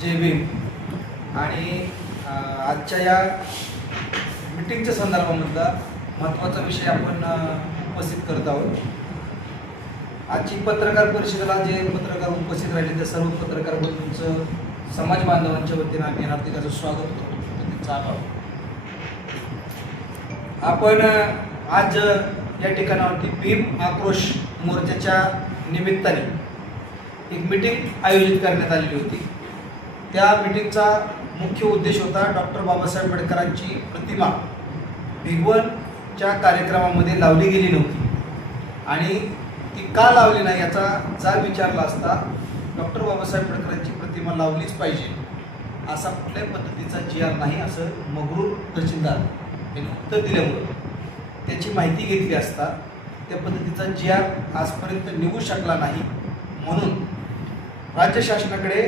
जय भीम। आणि आजच्या या मीटिंगच्या संदर्भामधला महत्त्वाचा विषय आपण उपस्थित करत आहोत। आजची पत्रकार परिषदेला जे पत्रकार उपस्थित राहिले त्या सर्व पत्रकार बंधूंचं समाज बांधवांच्या वतीने आम्ही हार्दिक स्वागत करतो, त्यांचा आभार। आपण आज या ठिकाणावरती भीम आक्रोश मोर्चाच्या निमित्ताने एक मीटिंग आयोजित करण्यात आलेली होती। त्या मीटिंगचा मुख्य उद्देश होता डॉक्टर बाबासाहेब आंबेडकरांची प्रतिमा भिगवणच्या कार्यक्रमामध्ये लावली गेली नव्हती आणि ती का लावली नाही याचा जाब विचारला असता डॉक्टर बाबासाहेब आंबेडकरांची प्रतिमा लावलीच पाहिजे असा कुठल्याही पद्धतीचा जी.आर. नाही असं मगरूर तहसीलदार यांनी उत्तर दिल्यामुळे त्याची माहिती घेतली असता त्या पद्धतीचा जी.आर. आजपर्यंत निघू शकला नाही। म्हणून राज्य शासनाकडे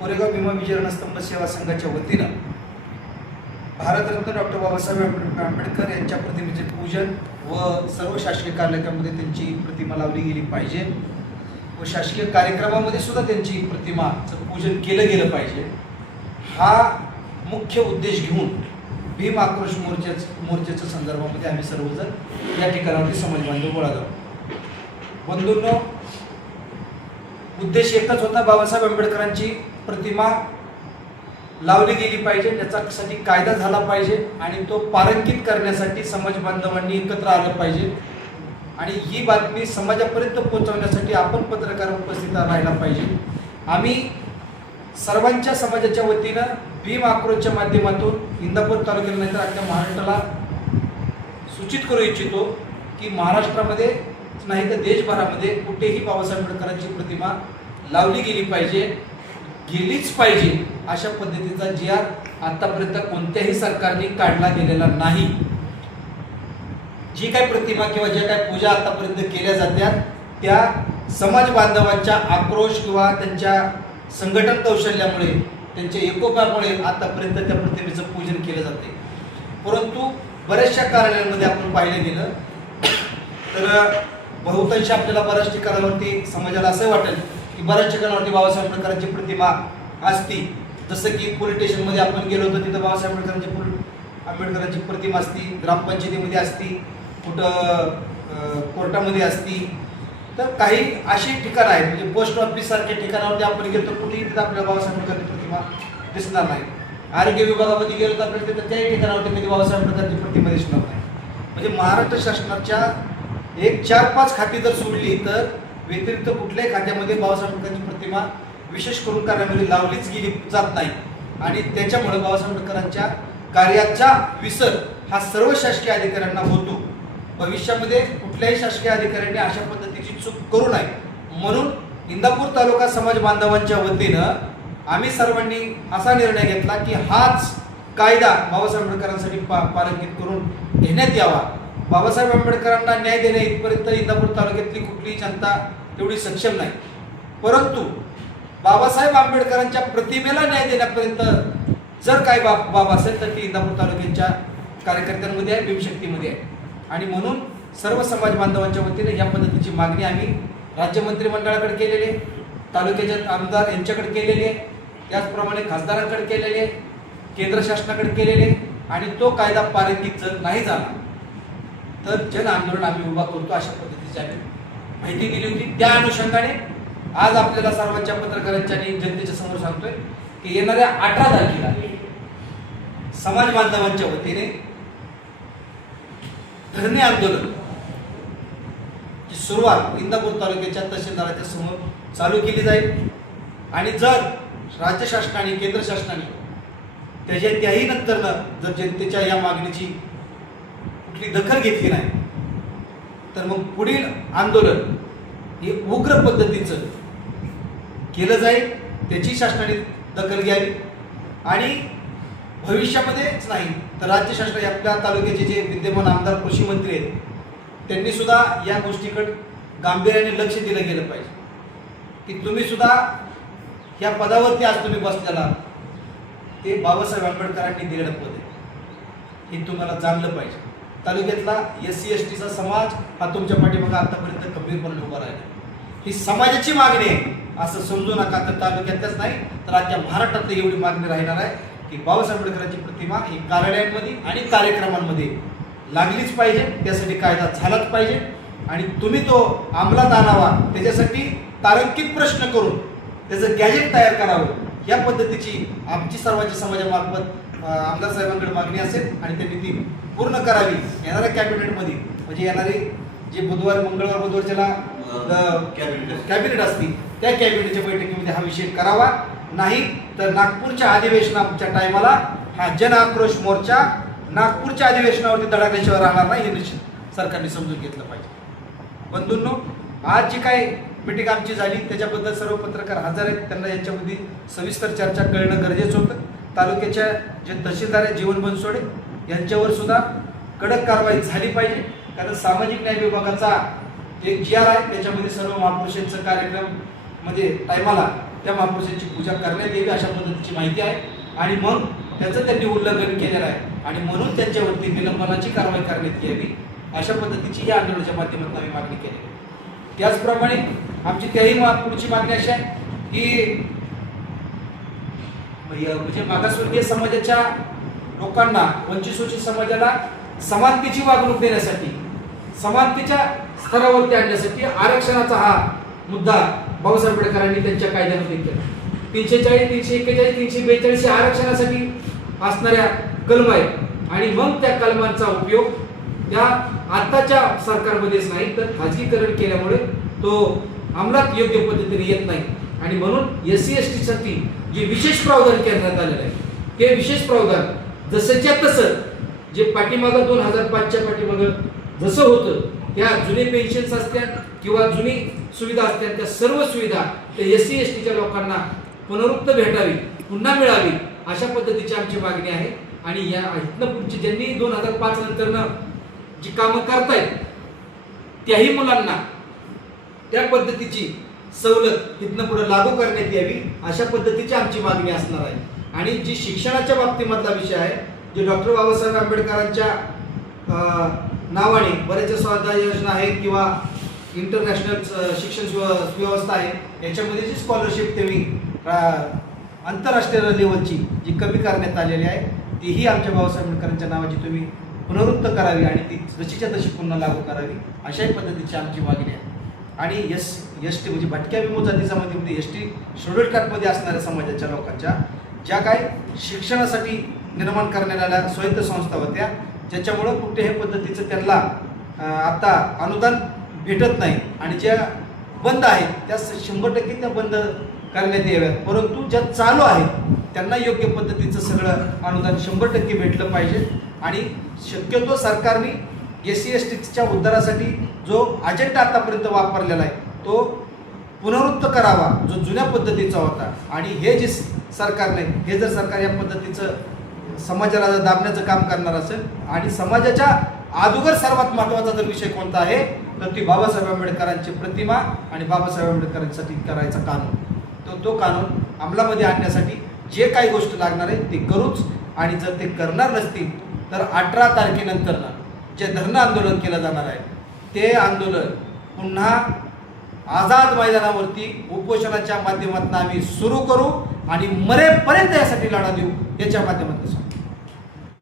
कोरेगाव भीमा विजय रणस्तंभ सेवा संघाच्या वतीनं भारतरत्न डॉक्टर बाबासाहेब आंबेडकर यांच्या प्रतिमेचे पूजन व सर्व शासकीय कार्यालयामध्ये त्यांची प्रतिमा लावली गेली पाहिजे व शासकीय कार्यक्रमामध्ये सुद्धा त्यांची प्रतिमाचं पूजन केलं गेलं पाहिजे हा मुख्य उद्देश घेऊन भीम आक्रोश मोर्चाच्या संदर्भामध्ये आम्ही सर्वजण या ठिकाणावरती समाज बांधव गोळा झालो। बंधूंनो, उद्देश एकच होता, बाबासाहेब आंबेडकरांची प्रतिमा लावली गेली पाहिजे, त्याच्यासाठी कायदा झाला पाहिजे आणि तो पारंकित करण्यासाठी समाज बांधवांनी एकत्र आलं पाहिजे आणि ही बातमी समाजापर्यंत पोहोचवण्यासाठी आपण पत्रकार उपस्थित राहायला पाहिजे। आम्ही सर्वांच्या समाजाच्या वतीनं भीम आक्रोशच्या माध्यमातून इंदापूर तालुक्याला नाहीतर अख्ख्या महाराष्ट्राला सूचित करू इच्छितो की महाराष्ट्रामध्ये नाही तर देशभरामध्ये कुठेही बाबासाहेब आंबेडकरांची प्रतिमा लावली गेली पाहिजे, गेलीच पाहिजे अशा पद्धतीचा जी.आर. आतापर्यंत कोणत्याही सरकारने काढला गेलेला नाही। जी काही प्रतिमा किंवा ज्या काही पूजा आतापर्यंत केल्या जात्या त्या समाज बांधवांच्या आक्रोश किंवा त्यांच्या संघटन कौशल्यामुळे त्यांच्या एकोप्यामुळे आतापर्यंत त्या प्रतिमेचं पूजन केलं जाते। परंतु बऱ्याचशा कार्यालयांमध्ये आपण पाहिलं गेलं तर बहुतांश आपल्याला बऱ्याच ठिकाणावरती समाजाला असं वाटेल की बऱ्याच ठिकाणावरती बाबासाहेब आंबेडकरांची प्रतिमा असती, जसं की पोलीस स्टेशनमध्ये आपण गेलो होतो तिथं बाबासाहेब आंबेडकरांची प्रतिमा असती, ग्रामपंचायतीमध्ये असती, कुठं कोर्टामध्ये असती। तर काही अशी ठिकाणं आहेत म्हणजे पोस्ट ऑफिस सारख्या ठिकाणावरती आपण गेलो तर कुठेही तिथं आपल्याला बाबासाहेब आंबेडकरांची प्रतिमा दिसणार नाही। आरोग्य विभागामध्ये गेलो तर आपल्याला तिथं काही ठिकाणावरती कधी बाबासाहेब आंबेडकरांची प्रतिमा दिसणार नाही। म्हणजे महाराष्ट्र शासनाच्या एक 4-5 खाती जर सोडली तर व्यतिरिक्त कुठल्याही खात्यामध्ये बाबासाहेब आंबेडकरांची प्रतिमा विशेष करून कार्यामध्ये लावलीच गेली जात नाही आणि त्याच्यामुळे बाबासाहेब आंबेडकरांच्या कार्याचा विसर हा सर्व शासकीय अधिकाऱ्यांना होतो। भविष्यामध्ये कुठल्याही शासकीय अधिकाऱ्यांनी अशा पद्धतीची चूक करू नये म्हणून इंदापूर तालुका समाज बांधवांच्या वतीनं आम्ही सर्वांनी असा निर्णय घेतला की हाच कायदा बाबासाहेब आंबेडकरांसाठी पारंकित करून घेण्यात यावा। बाबासाहेब आंबेडकरांना न्याय देणे इथपर्यंत इंदापूर तालुक्यातली कुठलीही जनता तेवढी सक्षम नाही, परंतु बाबासाहेब आंबेडकरांच्या प्रतिमेला न्याय देण्यापर्यंत जर काही बाब असेल तर ती इंदापूर तालुक्याच्या कार्यकर्त्यांमध्ये आहे, भीमशक्तीमध्ये आहे आणि म्हणून सर्व समाज बांधवांच्या वतीने या पद्धतीची मागणी आम्ही राज्य मंत्रिमंडळाकडे केलेली आहे, तालुक्याचे आमदार यांच्याकडे केलेली आहे, त्याचप्रमाणे खासदारांकडे केलेली आहे, केंद्र शासनाकडे केलेली आहे आणि तो कायदा पारंकित जर नाही झाला तर जन आंदोलन आम्ही उभा करतो अशा पद्धतीची आम्ही माहिती दिली होती। त्या अनुषंगाने आज आपल्याला सर्वांच्या पत्रकारांच्या आणि जनतेच्या समोर सांगतोय की येणाऱ्या 18 तारखेला समाज बांधवांच्या वतीने धरणे आंदोलन ची सुरुवात इंदापूर तालुक्याच्या तहसीलदाराच्या समोर चालू केली जाईल आणि जर राज्य शासनाने केंद्र शासनाने त्याही नंतर जर जनतेच्या या मागणीची कुठली दखल घेतली नाही तर मग पुढील आंदोलन हे उग्र पद्धतीचं केलं जाईल, त्याची शासनाने दखल घ्यावी आणि भविष्यामध्येच नाही तर राज्य शासन आपल्या तालुक्याचे जे विद्यमान आमदार कृषी मंत्री आहेत त्यांनी सुद्धा या गोष्टीकडे गांभीर्याने लक्ष दिलं गेलं पाहिजे की तुम्ही सुद्धा या पदावरती आज तुम्ही बसलेला ते बाबासाहेब आंबेडकरांनी दिलेलं पद आहे हे तुम्हाला जाणलं पाहिजे। तालुक्यातला SC/ST चा समाज हा तुमच्या पाठीमागे आतापर्यंत खंबीरपणे उभा राहिला। ही समाजाची मागणी आहे असं समजू नका. तर तालुक्यातच नाही तर अख्ख्या महाराष्ट्रातली एवढी मागणी राहणार आहे की बाबासाहेब आंबेडकरांची प्रतिमा ही कार्यालयांमध्ये आणि कार्यक्रमांमध्ये लागलीच पाहिजे. त्यासाठी कायदा झालाच पाहिजे आणि तुम्ही तो अंमलात आणावा. त्याच्यासाठी तारांकित प्रश्न करून त्याचं गॅजेट तयार करावं. या पद्धतीची आमची सर्वांच्या समाजामार्फत आमदार साहेबांकडे मागणी असेल आणि त्यांनी ती पूर्ण करावी. येणाऱ्या कॅबिनेटमध्ये म्हणजे येणारे जे मंगळवार बुधवारच्याला कॅबिनेट असतील त्या कॅबिनेटच्या बैठकीमध्ये हा विषय करावा. नाही तर नागपूरच्या अधिवेशनाच्या टायमाला हा जन आक्रोश मोर्चा नागपूरच्या अधिवेशनावरती धडाकल्याशिवाय राहणार नाही हे निश्चित सरकारने समजून घेतलं पाहिजे. बंधूंनो, आज जी काही मीटिंग आमची झाली त्याच्याबद्दल सर्व पत्रकार हजर आहेत. त्यांना याच्यामध्ये सविस्तर चर्चा करणं गरजेचं होतं. तालुक्याच्या जे तहसीलदार आहेत जीवन बनसोडे यांच्यावर सुद्धा कडक कारवाई झाली पाहिजे. कारण सामाजिक न्याय विभागाचा एक GR आहे त्याच्यामध्ये सर्व महापुरुषांचं कार्यक्रम मध्ये टायमाला त्या महापुरुषांची पूजा करण्यात यावी अशा पद्धतीची माहिती आहे आणि मग त्याचं त्यांनी उल्लंघन केलेलं आहे आणि म्हणून त्यांच्यावरती निलंबनाची कारवाई करण्यात यावी अशा पद्धतीची या आंदोलनाच्या माध्यमातून आम्ही मागणी केली आहे. त्याचप्रमाणे आमची त्याही पुढची मागणी अशी आहे की म्हणजे मागासवर्गीय समाजाच्या लोकांना वंचित समाजाला समानतेची वागणूक देण्यासाठी समानतेच्या स्तरावरती आणण्यासाठी आरक्षणाचा हा मुद्दा बाबासाहेब आंबेडकरांनी त्यांच्या कायद्यामध्ये केला. 340, 341, 342 आरक्षणासाठी असणाऱ्या कलम आहेत आणि मग त्या कलमांचा उपयोग त्या आताच्या सरकारमध्येच नाही तर खाजगीकरण केल्यामुळे तो अंमलात योग्य पद्धतीने येत नाही आणि म्हणून SC ST साठी जे विशेष प्रावधान करण्यात आलेलं आहे ते विशेष प्रावधान जसंच्या तसं जे पाठीमागं 2005च्या पाठीमागं जसं होतं त्या जुने पेन्शन्स असत्या किंवा जुनी सुविधा असत्या त्या सर्व सुविधा त्या SC STच्या लोकांना पुनरुक्त भेटावी पुन्हा मिळावी अशा पद्धतीची आमची मागणी आहे. आणि या इथनं पुढची ज्यांनी 2005 नंतरनं जी कामं करतायत त्याही मुलांना त्या पद्धतीची सवलत इथनं पुढे लागू करण्यात यावी अशा पद्धतीची आमची मागणी असणार आहे. आणि जी शिक्षणाच्या बाबतीमधला विषय आहे जे डॉक्टर बाबासाहेब आंबेडकरांच्या नावाने बरेचशा स्वाध्याय योजना आहेत किंवा इंटरनॅशनल शिक्षण व्यवस्था आहे याच्यामध्ये जी स्कॉलरशिप तुम्ही आंतरराष्ट्रीय लेवलची जी कमी करण्यात आलेली आहे तीही आमच्या बाबासाहेब आंबेडकरांच्या नावाची तुम्ही पुनरुक्त करावी आणि ती जशीच्या तशी पुन्हा लागू करावी अशाही पद्धतीची आमची मागणी आहे. आणि ST म्हणजे भटक्या विमुक्त जाती समाजामध्ये ST शेड्यूल्ड कास्टमध्ये असणाऱ्या समाजाच्या लोकांच्या ज्या काही शिक्षणासाठी निर्माण करण्यात आल्या स्वायत्त संस्था होत्या ज्याच्यामुळं कुठल्याही पद्धतीचं त्यांना आता अनुदान भेटत नाही आणि ज्या बंद आहेत त्या 100% त्या बंद करण्यात याव्यात. परंतु ज्या चालू आहेत त्यांना योग्य पद्धतीचं सगळं अनुदान 100% भेटलं पाहिजे. आणि शक्यतो सरकारने SC STच्या उद्धारासाठी जो अजेंडा आतापर्यंत वापरलेला आहे तो पुनरुक्त करावा जो जुन्या पद्धतीचा होता. आणि हे जे सरकारने हे जर सरकार या पद्धतीचं समाजाला दाबण्याचं काम करणार असेल आणि समाजाच्या अगोदर सर्वात महत्त्वाचा जर विषय कोणता आहे तर ती बाबासाहेब आंबेडकरांची प्रतिमा आणि बाबासाहेब आंबेडकरांसाठी करायचा कानून तो कानून अंमलामध्ये आणण्यासाठी जे काही गोष्ट लागणार आहे ते करूच. आणि जर ते करणार नसतील तर 18 तारखेनंतरनं जे धरणं आंदोलन केलं जाणार आहे ते आंदोलन पुन्हा आझाद मैदानावरती उपोषणाच्या माध्यमातून आम्ही सुरू करू आणि मरेपर्यंत यासाठी लढा देऊ याच्या माध्यमातून